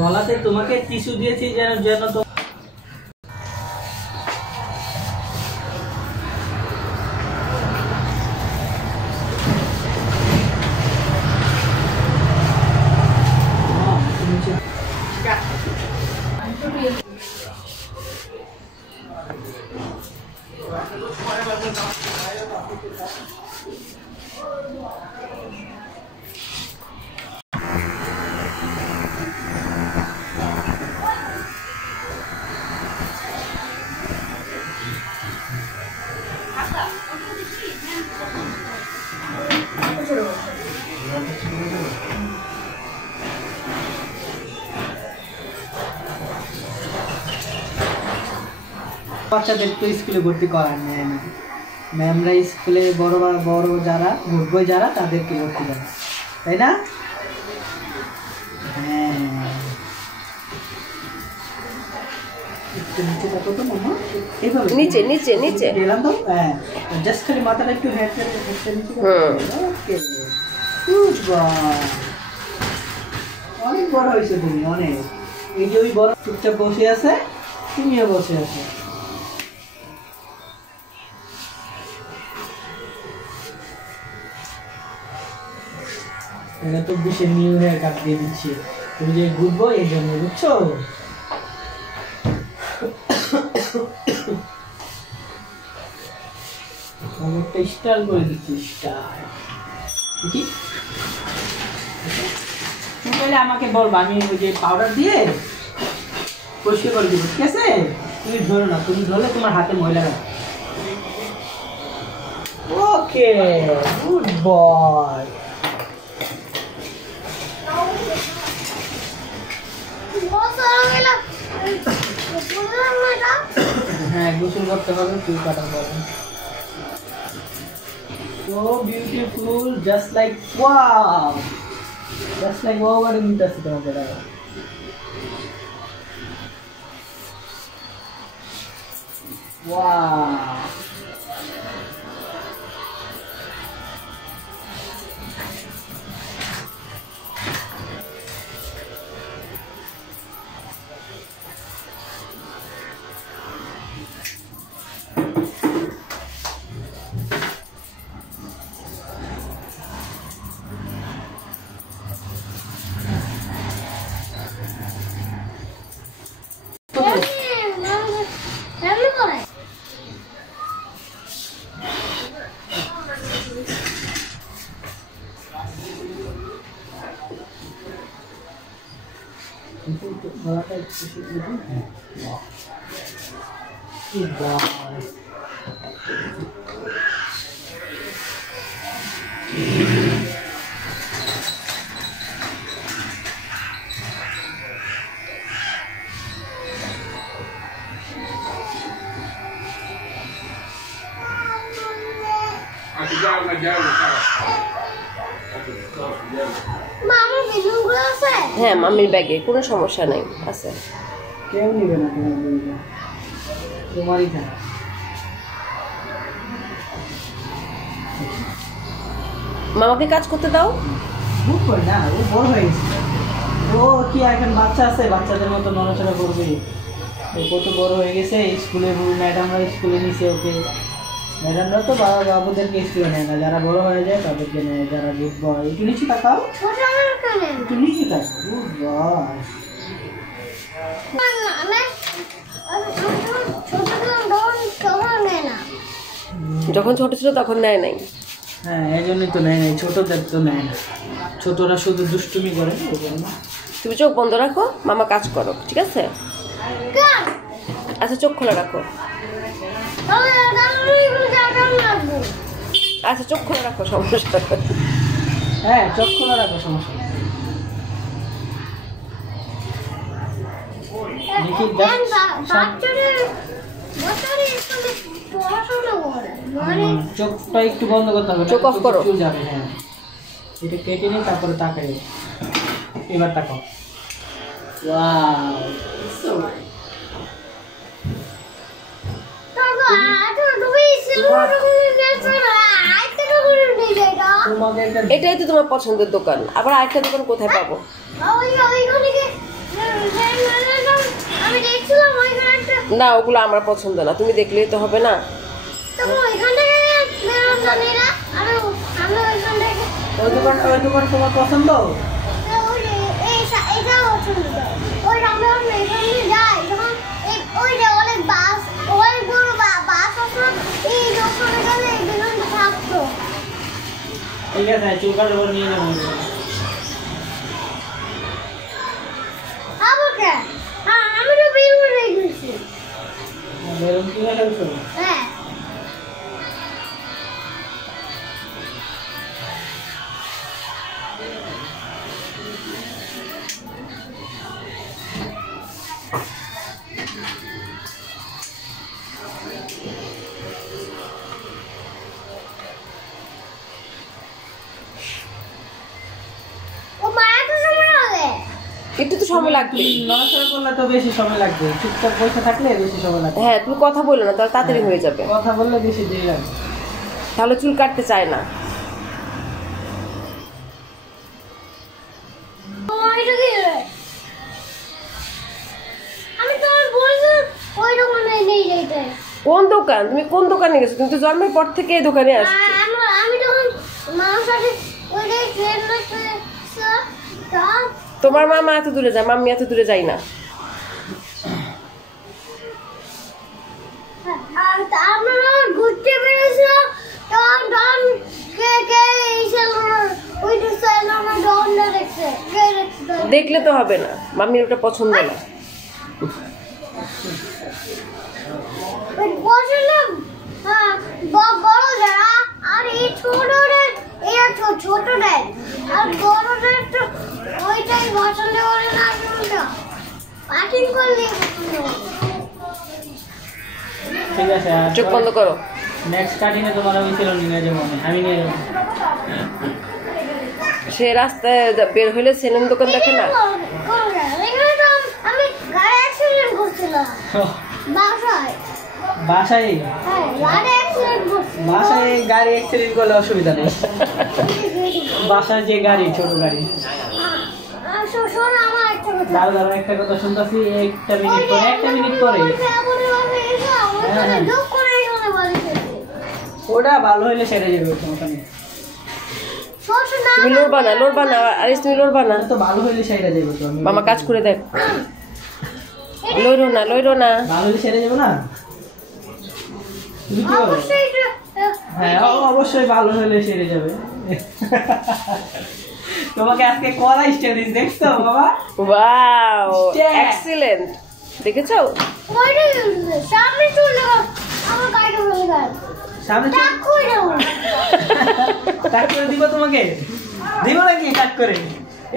গলাতে তোমাকে টিস্যু দিয়েছি যেন যেন তো বাচ্চাদের তো স্কুলে ভর্তি করার নেয় না, ম্যামরা স্কুলে বড় বড় যারা ভর্তি যারা তাদেরকে ভর্তি করে, তাই না? হ্যাঁ, নিচে নিচে নিচে গেলাম তো। হ্যাঁ, জাস্ট খালি মাথাটা একটু হেড করে নিচে। ওকে, গুড বয়। অনেক বড় হয়েছে তুমি, অনেক। এই যে ওই বড় চুপচাপ বসে আছে, তুমিও বসে আছো। এটা তো বিশে নিউ হেয়ার কাট দিয়ে দিচ্ছি, তুমি যে ঘুরবো এই জন্য, বুঝছো? একটা স্টাইল করে দিচ্ছি, স্টাইল। কি তুমি চাইলে আমাকে বলবো, আমি ওই যে পাউডার দিয়ে পরিষ্কার করে দিব, ঠিক আছে? তুমি ধরো না, তুমি ধরলে তোমার হাতে ময়লা লাগবে। ওকে, গুড বয়। হ্যাঁ, গোসল করতে হবে, চুল কাটার পরে। So beautiful, just like wow, just like wow, what is this? Wow. Good boy. হ্যাঁ, মামির ব্যাগে কোনো সমস্যা নেই, আছে। কেউ নিবে না, তোমারই থাকা। মামাকে কাজ করতে দাও। না, ও বড় হয়ে গেছে, ও কি এখন বাচ্চা আছে, বাচ্চাদের মতো নড়াচড়া করবে। ও কত বড় হয়ে গেছে, স্কুলে ম্যাডামরা স্কুলে নিছে ওকে। ম্যাডামরা তো বাবুদেরকে স্কুলে নেয় না, যারা বড় হয়ে যায় তাদেরকে নেয়, যারা গুড বয়। একটু নিচে তাকাও, একটু নিচে তাকাও, গুড বয়। যখন ছোট ছিল তখন নেয় নাই। হ্যাঁ, এই জন্যই তো নেয় নাই, ছোটদের তো নেয় না, ছোটরা শুধু দুষ্টুমি করে। তুমি চোখ বন্ধ রাখো, মামা কাজ করো, ঠিক আছে? আচ্ছা, চোখ খোলা রাখো। আচ্ছা, চোখ খোলা রাখো, সমস্যা। হ্যাঁ, চোখ খোলা রাখো, সমস্যা। দেখি চোখটা একটু বন্ধ করতে হবে, চোখ অফ করো। যাবে। হ্যাঁ, এটা কেটে নিয়ে তারপরে তাকাই। এবার তাকাও। মগে একটা এটাই তো তোমার পছন্দের দোকান, আবার আরেকটা দোকান কোথায় পাবো? আমি দেখছিলাম ওইখানে একটা না, ওগুলো আমার পছন্দ না, তুমি দেখলেই তো হবে না। তখন ওইখান থেকে বেরোম জানি না আমি ওইখান থেকে ওই দোকান তোমার পছন্দ? এটা পছন্দ। ওই আমরা এখানে যাই তখন ওই যে অনেক বাস, অনেক বড় বাস আসলো, এই দোকানে গেলে এই দোকানে থাকতো। ঠিক আছে, চুল কাটার পর নিয়ে যাবো। আমাকে আমি তো বেরোন হয়ে গেছি। বেলুন কিনে ফেলছো? হ্যাঁ একটু তো সময় লাগবে। নড়াচড়া করলে তো বেশি সময় লাগবে, চুপচাপ বসে থাকলে বেশি সময় লাগবে। হ্যাঁ, তুমি কথা বললো না, তাহলে তাড়াতাড়ি হয়ে যাবে। কথা বললে বেশি দেরি লাগবে। তাহলে চুল কাটতে চায় না। আমি তো বলছি ওই দোকানে নেই যাইতে। কোন দোকান? তুমি কোন দোকানে গেছো? তুমি তো জন্মের পর থেকে এই দোকানে আসছো। আমি তখন মার সাথে ওই যে ট্রেন তোমার মামা এত দূরে যায়, মাম্মি এত দূরে যাই না। আমরা ঘুরতে বেরিয়েছিলাম তখন কে এসেছিল ওই যে সাইলামা ডনটা দেখছে কে দেখছে। দেখলে তো হবে না, মাম্মির ওটা পছন্দ না। বসলাম বড় যারা আর এই ছোটদের এই ছোটদের আর বড়দের তো ওইটাই পছন্দ করে না। পাটিং করলে ঠিক আছে, চোখ বন্ধ করো। নেক্সট কাটিংয়ে তোমার আমি ছিল নিয়ে যাবো, আমি নিয়ে যাবো। সে রাস্তায় বের হইলে সেলুন দোকান দেখে না। এখানে তো আমি গাড়ি অ্যাক্সিডেন্ট করছিলাম বাসায়। বাসায়? হ্যাঁ, গাড়ি অ্যাক্সিডেন্ট করছিলাম। বাসায় গাড়ি অ্যাক্সিডেন্ট করলে অসুবিধা নেই। বাসায় যে গাড়ি, ছোট গাড়ি। শোনো আমার একটা কথা। দাঁড়াও একটা কথা শুনতেছি, একটা মিনিট পরে। ওটা ভালো হইলে সেরে যাবে, সমস্যা নেই। তুমি লড়বা না, আরে তুমি লড়বা না। তো ভালো হইলে সেরে যাবে তো। আমি মামা কাজ করে দেখ। লইরো না। ভালো হইলে সেরে যাবে না? তুমি কি বলো? হ্যাঁ, অবশ্যই ভালো হইলে সেরে যাবে। তোমাকে আজকে করা স্টাইলিশ দেখছো বাবা? Wow, excellent. দেখেছো? সামনে চলে আমার গাড়িটা হয়ে গেল। সামনে টাক করে দাও। টাক করে দিব তোমাকে? দিব নাকি টাক করে?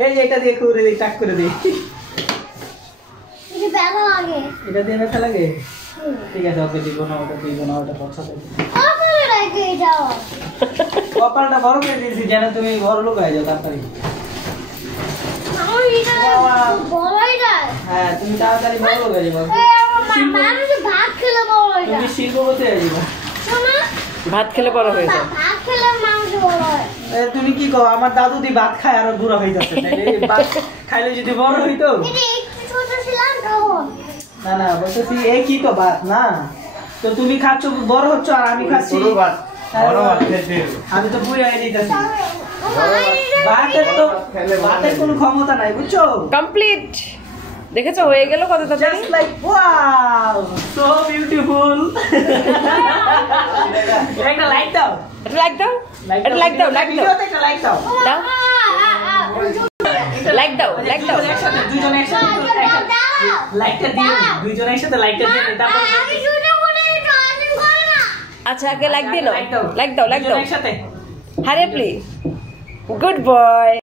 এই যে এটা দিয়ে করে দিই, টাক করে দিই। এটা ব্যথা লাগে। এটা দিয়ে ব্যথা লাগে? ঠিক আছে, ওকে দিব না, ওটা পছন্দ। কপালে লাগে এটা। কপালটা বড় করে দিয়েছি যেন তুমি বড় লোক হয়ে যাও তাড়াতাড়ি। আমার এটা বড়ই যায়। হ্যাঁ, তুমি তাড়াতাড়ি বড় লোক হয়ে যাবে। আমি তো ভাত খেলে বড় হয়ে যায়। তুমি শিল্পপতি হয়ে যাবে। শোনো, ভাত খেলে বড় হয়ে যায়। ভাত খেলে মানুষ বড় হয়। তুমি কি কও? আমার দাদু দি ভাত খায় আর বুড়া হয়ে যাচ্ছে, তাইলে ভাত খাইলে যদি বড় হইতো। এটা একটু ছোট ছিলাম তখন। না বলতেছি এই কি তো ভাত না, তো তুমি খাচ্ছ বড় হচ্ছ আর আমি খাচ্ছি আমি তো বুড়া হয়ে যাইতাছি। ভাতের কোনো ক্ষমতা নাই, বুঝছো? কমপ্লিট। দেখেছো হয়ে গেল কত তাড়াতাড়ি। Just like wow, so beautiful. একটা লাইক দাও, এটা লাইক দাও, এটা লাইক দাও, লাইক দাও, ভিডিওতে একটা লাইক দাও, দাও, লাইক দাও, লাইক দাও। দুইজন একসাথে লাইকটা দিও, দুইজন একসাথে লাইকটা দিয়ে তারপর আমি শুনে বলে এটা আনন্দ করে না। আচ্ছা, আগে লাইক দিয়ে নাও, লাইক দাও, লাইক দাও। একসাথে। হারে প্লিজ, গুড বয়।